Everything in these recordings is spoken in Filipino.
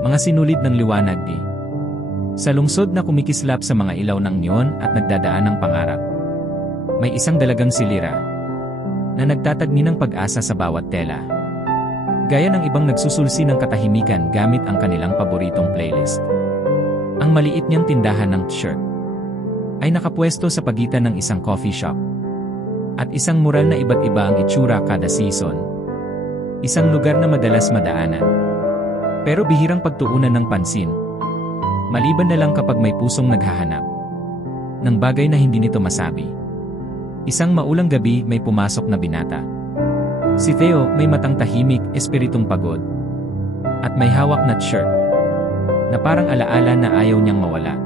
Mga sinulid ng liwanag di. Sa lungsod na kumikislap sa mga ilaw ng neon at nagdadaan ng pangarap. May isang dalagang silira na nagtatagni ng pag-asa sa bawat tela. Gaya ng ibang nagsusulsi ng katahimikan gamit ang kanilang paboritong playlist. Ang maliit niyang tindahan ng t-shirt ay nakapwesto sa pagitan ng isang coffee shop at isang mural na iba't iba ang itsura kada season. Isang lugar na madalas madaanan, pero bihirang pagtuunan ng pansin. Maliban na lang kapag may pusong naghahanap ng bagay na hindi nito masabi. Isang maulang gabi may pumasok na binata. Si Theo may matang tahimik, espiritong pagod. At may hawak na t-shirt na parang alaala na ayaw niyang mawala.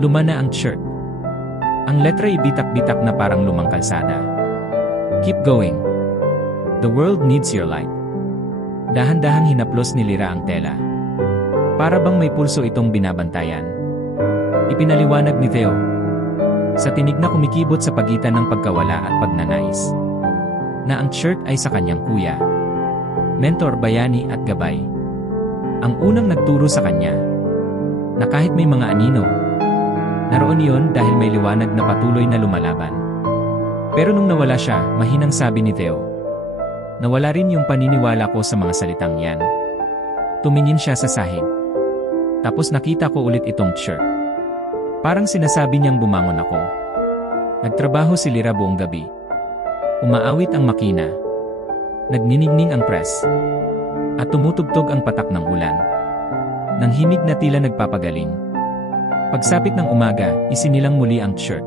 Luma na ang t-shirt. Ang letra ay bitak-bitak na parang lumang kalsada. Keep going. The world needs your light. Dahan-dahang hinaplos ni Lyra ang tela. Para bang may pulso itong binabantayan. Ipinaliwanag ni Theo sa tinig na kumikibot sa pagitan ng pagkawala at pagnanais, na ang shirt ay sa kanyang kuya, mentor, bayani at gabay. Ang unang nagturo sa kanya na kahit may mga anino, naroon iyon dahil may liwanag na patuloy na lumalaban. Pero nung nawala siya, mahinang sabi ni Theo, nawala rin yung paniniwala ko sa mga salitang yan. Tumingin siya sa sahig. Tapos nakita ko ulit itong shirt. Parang sinasabi niyang bumangon ako. Nagtrabaho si Lyra buong gabi. Umaawit ang makina. Nagniningning ang press. At tumutugtog ang patak ng ulan. Nang himig na tila nagpapagaling. Pagsapit ng umaga, isinilang muli ang shirt.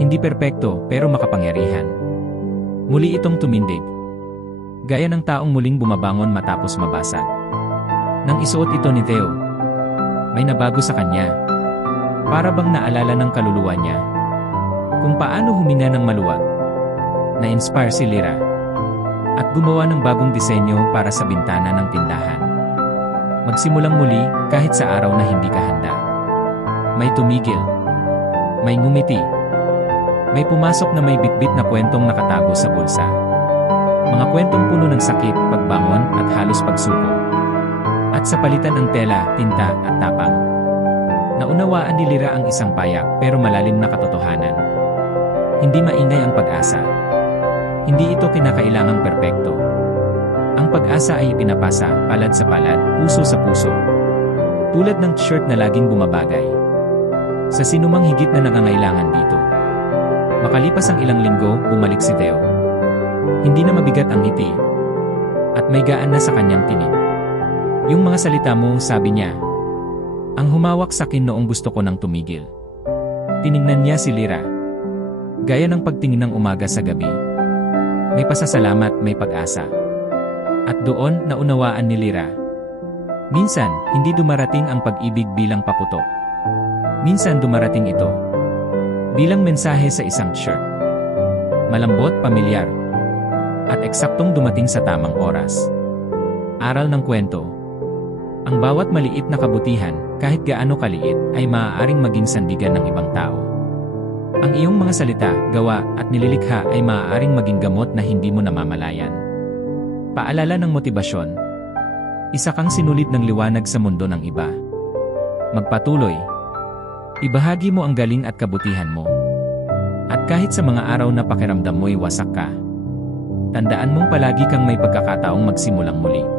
Hindi perpekto pero makapangyarihan. Muli itong tumindig. Gaya ng taong muling bumabangon matapos mabasag. Nang isuot ito ni Theo, may nabago sa kanya. Para bang naalala ng kaluluwa niya kung paano huminga ng maluwag. Na-inspire si Lyra at gumawa ng bagong disenyo para sa bintana ng tindahan. Magsimulang muli kahit sa araw na hindi ka handa. May tumigil. May ngumiti. May pumasok na may bitbit na kwentong nakatago sa bulsa. Mga kwentong puno ng sakit, pagbangon at halos pagsuko. At sa palitan ng tela, tinta at tapang. Naunawaan ni Lyra ang isang payak pero malalim na katotohanan. Hindi maingay ang pag-asa. Hindi ito kinakailangang perpekto. Ang pag-asa ay ipinapasa, palad sa palad, puso sa puso. Tulad ng t-shirt na laging bumabagay. Sa sinumang higit na nangangailangan dito. Makalipas ang ilang linggo, bumalik si Theo. Hindi na mabigat ang ngiti. At may gaan na sa kanyang tinig. Yung mga salita mo, sabi niya, ang humawak sa akin noong gusto ko nang tumigil. Tiningnan niya si Lyra. Gaya ng pagtingin ng umaga sa gabi. May pasasalamat, may pag-asa. At doon, naunawaan ni Lyra. Minsan, hindi dumarating ang pag-ibig bilang paputok. Minsan dumarating ito bilang mensahe sa isang shirt. Malambot, pamilyar. At eksaktong dumating sa tamang oras. Aral ng kwento. Ang bawat maliit na kabutihan, kahit gaano kaliit, ay maaaring maging sandigan ng ibang tao. Ang iyong mga salita, gawa, at nililikha ay maaaring maging gamot na hindi mo namamalayan. Paalala ng motibasyon. Isa kang sinulid ng liwanag sa mundo ng iba. Magpatuloy. Ibahagi mo ang galing at kabutihan mo. At kahit sa mga araw na pakiramdam mo'y wasak ka, tandaan mong palagi kang may pagkakataong magsimulang muli.